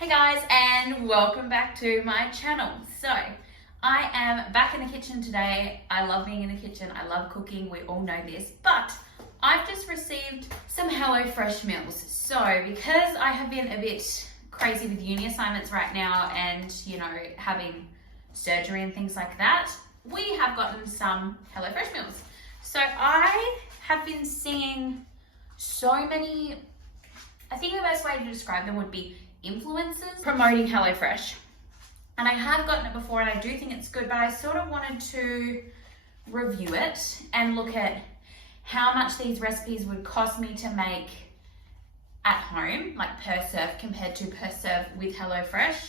Hey guys, and welcome back to my channel. So I am back in the kitchen today. I love being in the kitchen. I love cooking. We all know this, but I've just received some HelloFresh meals. So because I have been a bit crazy with uni assignments right now and, having surgery and things like that, we have gotten some HelloFresh meals. So I have been seeing so many, I think the best way to describe them would be influencers promoting HelloFresh. And I have gotten it before and I do think it's good, but I sort of wanted to review it and look at how much these recipes would cost me to make at home, like per serve compared to per serve with HelloFresh.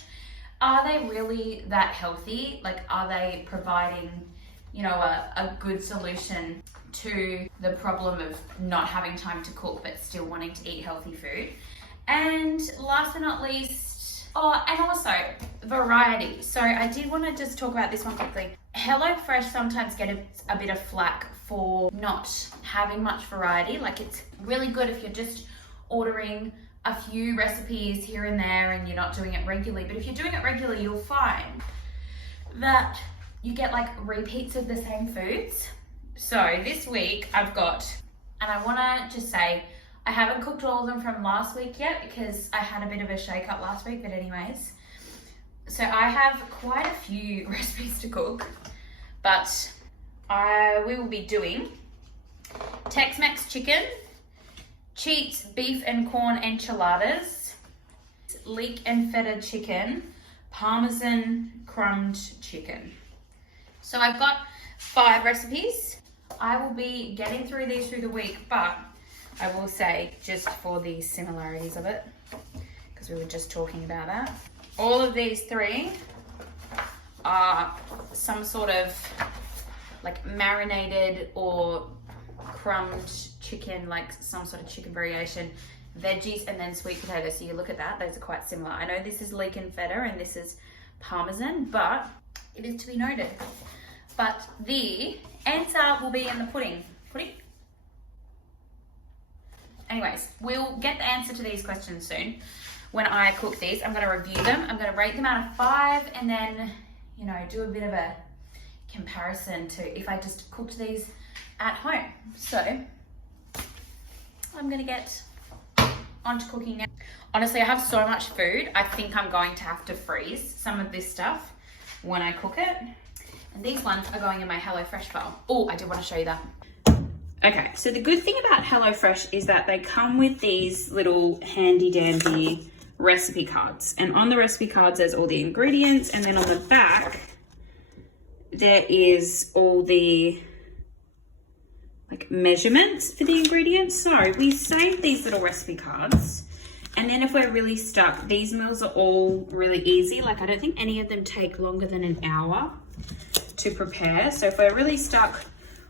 Are they really that healthy? Like, are they providing, a good solution to the problem of not having time to cook but still wanting to eat healthy food? And last but not least, and also variety. So I did want to just talk about this one quickly. HelloFresh sometimes get a bit of flack for not having much variety. Like, it's really good if you're just ordering a few recipes here and there and you're not doing it regularly. But if you're doing it regularly, you'll find that you get like repeats of the same foods. So this week I've got, and I want to just say, I haven't cooked all of them from last week yet because I had a bit of a shake up last week, but anyways. So I have quite a few recipes to cook, but we will be doing Tex-Mex chicken, Cheats beef and corn enchiladas, leek and feta chicken, Parmesan crumbed chicken. So I've got 5 recipes. I will be getting through these through the week, but I will say, just for the similarities of it, because we were just talking about that, all of these 3 are some sort of like marinated or crumbed chicken, like some sort of chicken variation, veggies, and then sweet potatoes. So you look at that, those are quite similar. I know this is leek and feta and this is Parmesan, but it is to be noted. But the answer will be in the pudding. Anyways, we'll get the answer to these questions soon. When I cook these, I'm going to review them. I'm going to rate them out of 5 and then, do a bit of a comparison to if I just cooked these at home. So I'm going to get onto cooking now. Honestly, I have so much food. I think I'm going to have to freeze some of this stuff when I cook it. And these ones are going in my HelloFresh file. Oh, I do want to show you that. Okay, so the good thing about HelloFresh is that they come with these little handy dandy recipe cards. And on the recipe cards, there's all the ingredients. And then on the back, there is all the measurements for the ingredients. So we save these little recipe cards. And then if we're really stuck, these meals are all really easy. Like, I don't think any of them take longer than an hour to prepare. So if we're really stuck,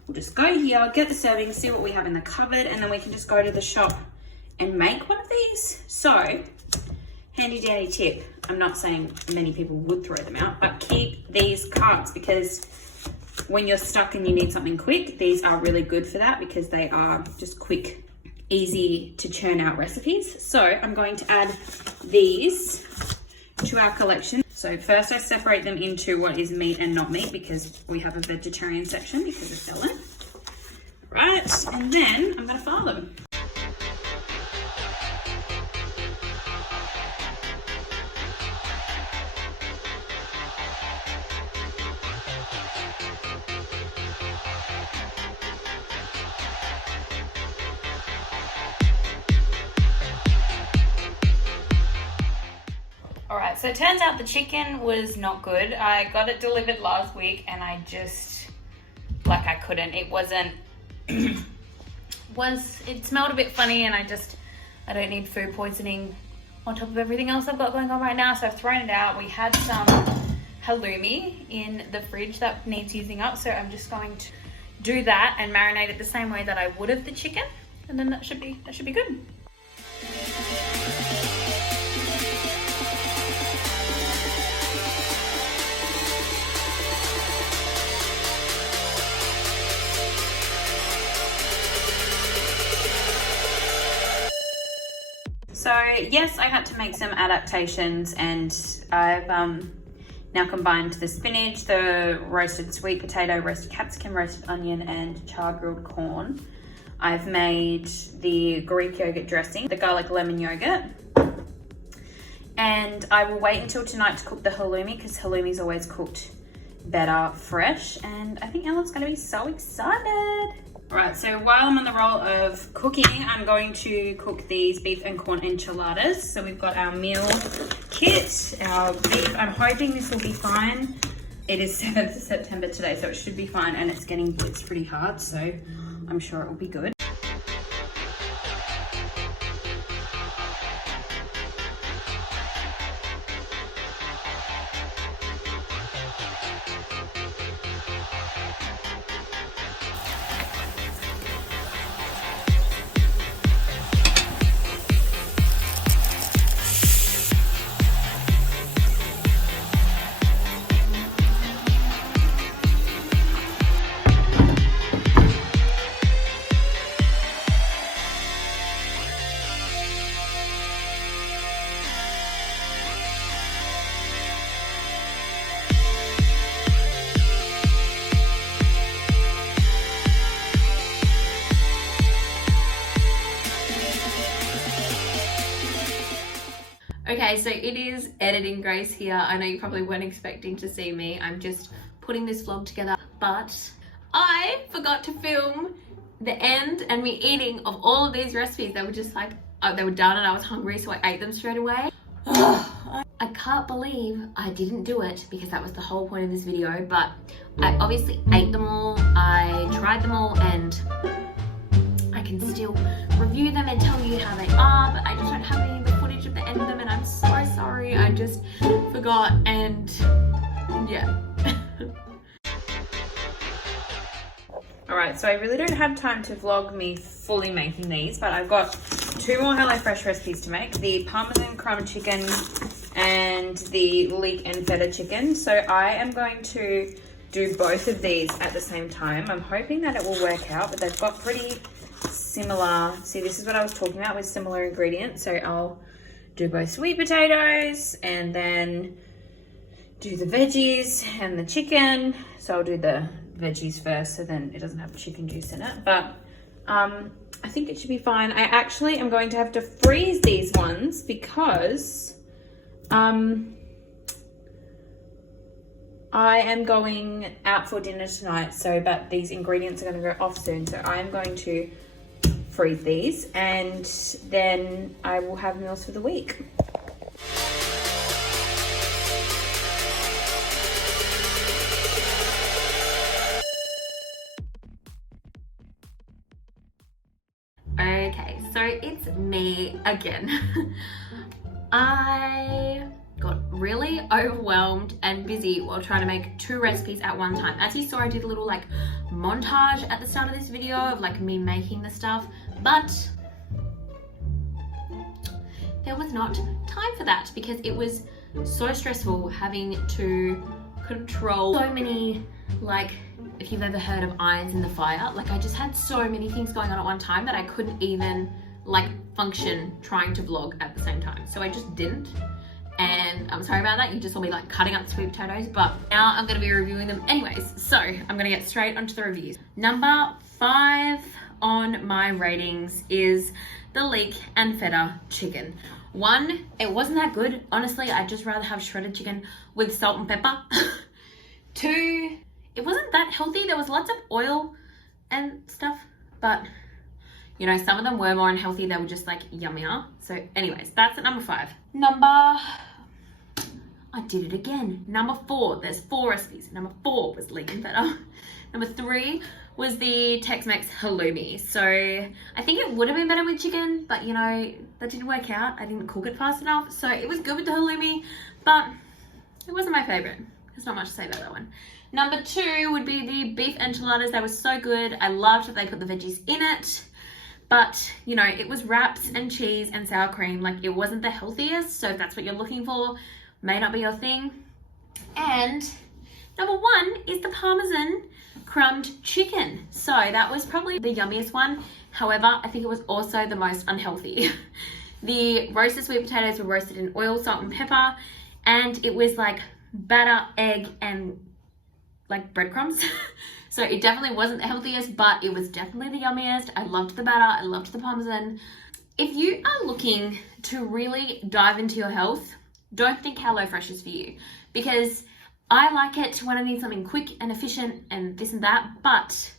we'll just go here, get the servings, see what we have in the cupboard, and then we can just go to the shop and make one of these. So, handy dandy tip. I'm not saying many people would throw them out, but keep these cards because when you're stuck and you need something quick, these are really good for that because they are just quick, easy to churn out recipes. So I'm going to add these to our collection. So first I separate them into what is meat and not meat because we have a vegetarian section because of Ellen. Right, and then I'm going to file them. Alright, so it turns out the chicken was not good. I got it delivered last week and I just, I couldn't. It wasn't, it smelled a bit funny and I don't need food poisoning on top of everything else I've got going on right now. So I've thrown it out. We had some halloumi in the fridge that needs using up. So I'm just going to do that and marinate it the same way that I would have the chicken. And then that should be good. So yes, I had to make some adaptations, and I've now combined the spinach, the roasted sweet potato, roasted capsicum, roasted onion, and char grilled corn. I've made the Greek yogurt dressing, the garlic lemon yogurt, and I will wait until tonight to cook the halloumi because halloumi's always cooked better fresh, and I think Ellen's going to be so excited. Alright, so while I'm on the roll of cooking, I'm going to cook these beef and corn enchiladas. So we've got our meal kit, our beef. I'm hoping this will be fine. It is 7th of September today, so it should be fine, and it's getting blitzed pretty hard, so I'm sure it will be good. Okay, so it is editing Grace here. I know you probably weren't expecting to see me. I'm just putting this vlog together, but I forgot to film the end and me eating of all of these recipes. They were just like, they were done and I was hungry, so I ate them straight away. I can't believe I didn't do it because that was the whole point of this video, but I obviously ate them all. I tried them all and I can still review them and tell you how they are, but I just don't have any of the footage of the end of them, and I'm so sorry. I just forgot, and yeah. Alright, so I really don't have time to vlog me fully making these, but I've got 2 more HelloFresh recipes to make. The Parmesan crumb chicken and the leek and feta chicken. So I am going to do both of these at the same time. I'm hoping that it will work out, but they've got pretty similar, see, this is what I was talking about with similar ingredients. So I'll do both sweet potatoes and then do the veggies and the chicken. So I'll do the veggies first, so then it doesn't have chicken juice in it, but I think it should be fine. I actually am going to have to freeze these ones because I am going out for dinner tonight, so but these ingredients are going to go off soon, so I am going to freeze these and then I will have meals for the week. Okay, so it's me again. I got really overwhelmed and busy while trying to make 2 recipes at one time. As you saw, I did a little like montage at the start of this video of like me making the stuff, but there was not time for that because it was so stressful having to control so many, like, if you've ever heard of irons in the fire, like I just had so many things going on at one time that I couldn't even like function trying to vlog at the same time. So I just didn't. And I'm sorry about that. You just saw me like cutting up the sweet potatoes, but now I'm going to be reviewing them anyways. So I'm going to get straight onto the reviews. Number 5 on my ratings is the leek and feta chicken. 1, it wasn't that good. Honestly, I'd just rather have shredded chicken with salt and pepper. 2, it wasn't that healthy. There was lots of oil and stuff, but you know, some of them were more unhealthy. They were just like yummier. So anyways, that's at number 5. I did it again. Number 4, there's 4 recipes. Number 4 was leek and feta. Number 3 was the Tex-Mex halloumi. So I think it would have been better with chicken, but you know, that didn't work out. I didn't cook it fast enough. So it was good with the halloumi, but it wasn't my favorite. There's not much to say about that one. Number 2 would be the beef enchiladas. They were so good. I loved that they put the veggies in it. But, you know, it was wraps and cheese and sour cream. Like, it wasn't the healthiest. So if that's what you're looking for, may not be your thing. And number 1 is the Parmesan crumbed chicken. So that was probably the yummiest one. However, I think it was also the most unhealthy. The roasted sweet potatoes were roasted in oil, salt and pepper, and it was like batter, egg, and like breadcrumbs. So it definitely wasn't the healthiest, but it was definitely the yummiest. I loved the batter, I loved the parmesan. If you are looking to really dive into your health, don't think HelloFresh is for you, because I like it when I need something quick and efficient and this and that, but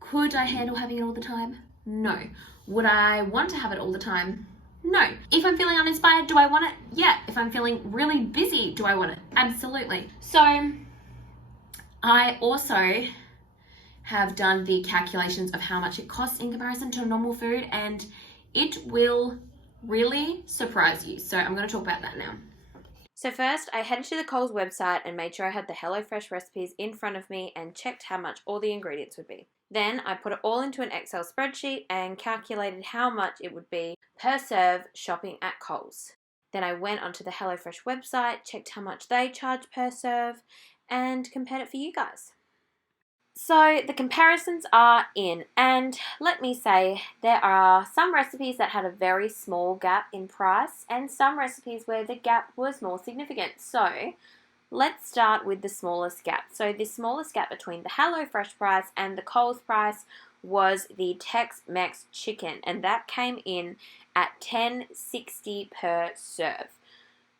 could I handle having it all the time? No. Would I want to have it all the time? No. If I'm feeling uninspired, do I want it? Yeah. If I'm feeling really busy, do I want it? Absolutely. So I also have done the calculations of how much it costs in comparison to normal food, and it will really surprise you. So I'm going to talk about that now. So first, I headed to the Coles website and made sure I had the HelloFresh recipes in front of me and checked how much all the ingredients would be. Then I put it all into an Excel spreadsheet and calculated how much it would be per serve shopping at Coles. Then I went onto the HelloFresh website, checked how much they charge per serve, and compared it for you guys. So the comparisons are in, and let me say, there are some recipes that had a very small gap in price and some recipes where the gap was more significant. So let's start with the smallest gap. So the smallest gap between the HelloFresh price and the Coles price was the Tex-Mex chicken, and that came in at $10.60 per serve.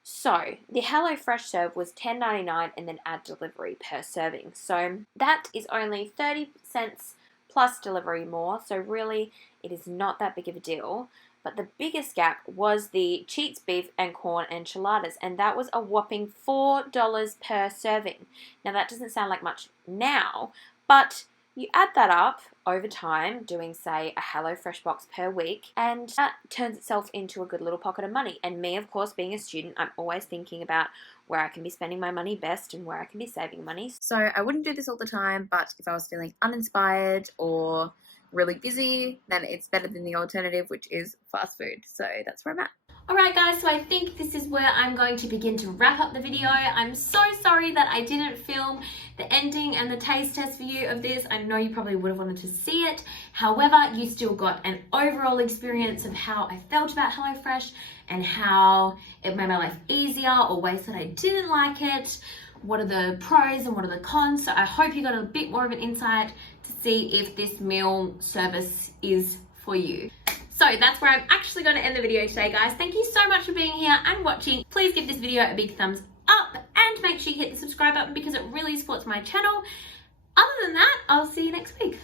So the HelloFresh serve was $10.99 and then add delivery per serving. So that is only 30 cents plus delivery more. So really it is not that big of a deal. But the biggest gap was the Cheats beef and corn enchiladas, and that was a whopping $4 per serving. Now that doesn't sound like much now, but you add that up over time, doing say a HelloFresh box per week, and that turns itself into a good little pocket of money. And me, of course, being a student, I'm always thinking about where I can be spending my money best and where I can be saving money. So I wouldn't do this all the time, but if I was feeling uninspired or really busy, then it's better than the alternative, which is fast food. So that's where I'm at. Alright guys, so I think this is where I'm going to begin to wrap up the video. I'm so sorry that I didn't film the ending and the taste test for you of this. I know you probably would have wanted to see it. However, you still got an overall experience of how I felt about HelloFresh and how it made my life easier or ways that I didn't like it. What are the pros and what are the cons? So I hope you got a bit more of an insight to see if this meal service is for you. So that's where I'm actually going to end the video today, guys. Thank you so much for being here and watching. Please give this video a big thumbs up and make sure you hit the subscribe button because it really supports my channel. Other than that, I'll see you next week.